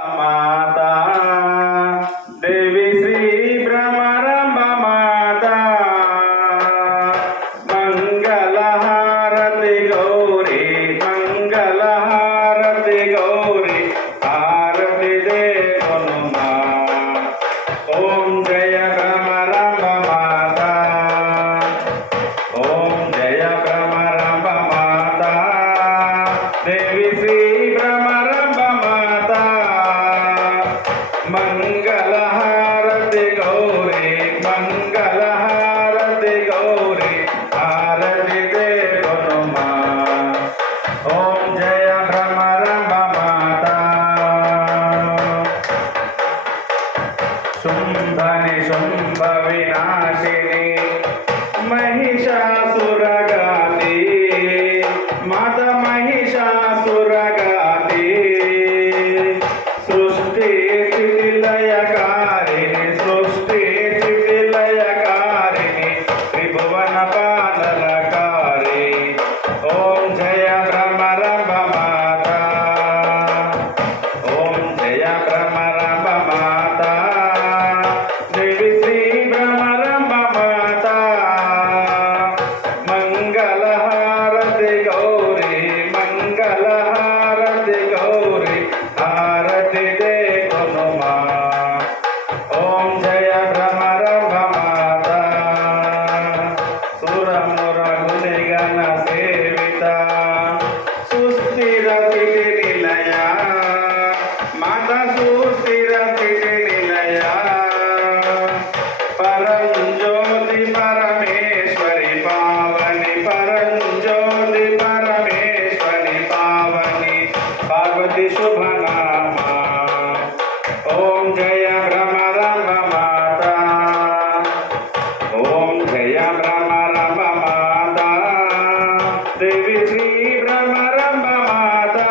माता देवी श्री भ्रमरंभ माता मंगलहारति गौरी मंगलहारति गौरी आरति दे हनुमा ओम जय भ्रमरंभ माता ओम जय भ्रमरंभ माता देवी श्री भ्रमरंभ माता मंगलहारति गौरी मंगलहारति गौरी आरति दे हनुमा ओम जय भ्रमरंभ माता शुंभ निशुंभ विनाशिनी महिषासुरगाती माता महिषासुरगाती सृष्टि स्थिति लयकारिणी सृष्टि स्थिति लयकारिणी त्रिभुवन पालनकारी ओम जय भ्रमरंभ माता ओम जय भ्रमरंभ माता देवी श्री भ्रमरंभ माता मंगलहारति गौरी मंगलहारति गौरी आरति दे हनुमा ओम जय भ्रमरंभ माता सुरमुर गुणगण सेविता सुस्थिर स्थिति निलया माता सुस्थिर स्थिति निलया परम ज्योति परमेश्वरी पावनी परम ज्योति परमेश्वरी पावनी पार्वती शुभ नामा ओम जय भ्रमरंभ माता ओम जय भ्रमरंभ माता देवी श्री भ्रमरंभ माता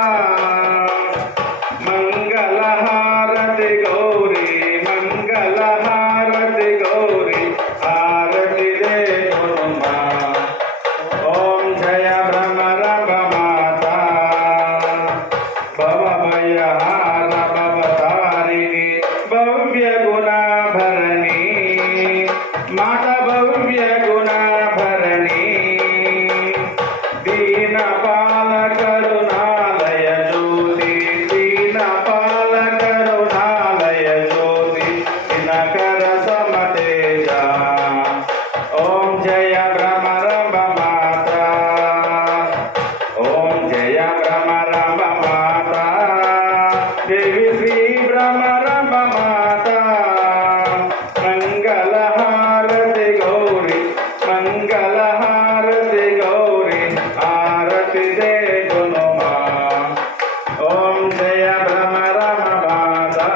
मंगलहारति गौरी मंगलहारति गौरी आरति दे हनुमा ओम जय भ्रमरंभ माता भवभयहार भवतारिणी भव्य गुणाभरणी माता भव्य गुणाभरणी दीनपाल करुणालय ज्योति दीनपाल करुणालय ज्योति दिनकर समतेजा ओम जय भ्रमरंभ माता ओम जय भ्रमरंभ माता देवी श्री भ्रमरंभ माता मंगलहारति गौरी मंगलहारति गौरी आरति दे हनुमा ओम जय भ्रमरंभ माता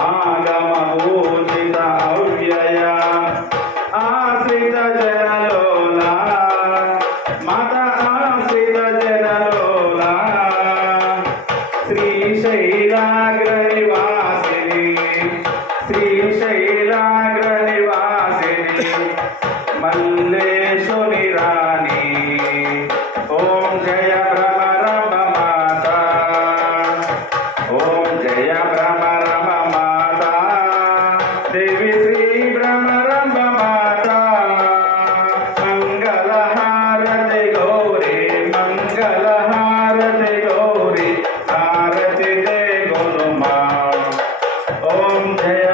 आगम पूजित अव्यय आश्रित जनलोला माता आश्रित जनलोला श्रीशैलाग्रनिवासिनी श्रीशैलाग्रनिवासिनी मल्लेश्वरी रानी ओम जय भ्रमरंभ माता ओम जय भ्रमरंभ माता देवी श्री भ्रमरंभ माता मंगलहारति गौरी मंगलहारति गौरी आरति दे हनुमा ओम जय